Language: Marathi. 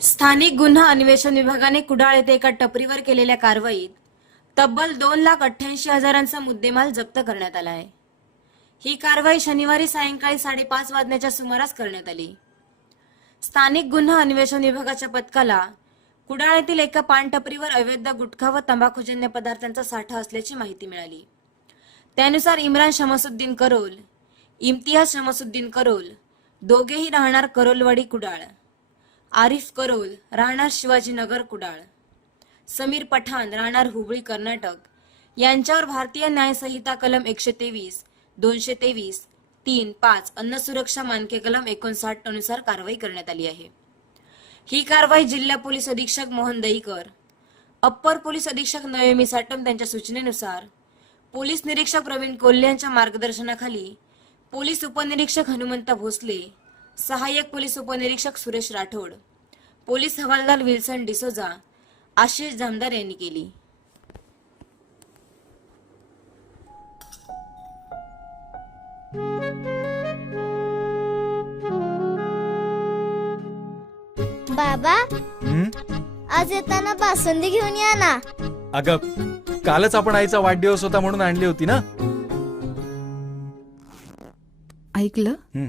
स्थानिक गुन्हा अन्वेषण विभागाने कुडाळ येथे एका टपरीवर केलेल्या कारवाईत तब्बल दोन लाख अठ्ठ्याऐंशी हजारांचा मुद्देमाल जप्त करण्यात आला आहे. ही कारवाई शनिवारी सायंकाळी साडेपाच वाजण्याच्या सुमारास करण्यात आली. स्थानिक गुन्हा अन्वेषण विभागाच्या पथकाला कुडाळ येथील एका पानटपरीवर अवैध गुटखा व तंबाखूजन्य पदार्थांचा साठा असल्याची माहिती मिळाली. त्यानुसार इम्रान शमसुद्दीन करोल इम्तियाज शमसुद्दीन करोल दोघेही राहणार करोलवाडी कुडाळ. आरिफ करोल राहणार शिवाजीनगर कुडाळ. समीर पठाण राहणार हुबळी कर्नाटक. यांच्यावर भारतीय न्यायसंहिता कलम एकशे तेवीस दोनशे तेवीस तीन पाच अन्न सुरक्षा मानके कलम एकोणसाठ अनुसार कारवाई करण्यात आली आहे. ही कारवाई जिल्हा पोलीस अधीक्षक मोहन दहीकर अप्पर पोलीस अधीक्षक नयोमी साटम त्यांच्या सूचनेनुसार पोलीस निरीक्षक प्रवीण कोल्हे यांच्या मार्गदर्शनाखाली पोलीस उपनिरीक्षक हनुमंत भोसले सहाय्यक पोलीस उपनिरीक्षक सुरेश राठोड पोलीस हवालदार विल्सन डिसोजा आशिष जामदार यांनी केली बाबा हं? आज येताना बासुंदी घेऊन या ना अगं कालच आपण आईचा वाढदिवस होता म्हणून आणली होती ना ऐकलं हं.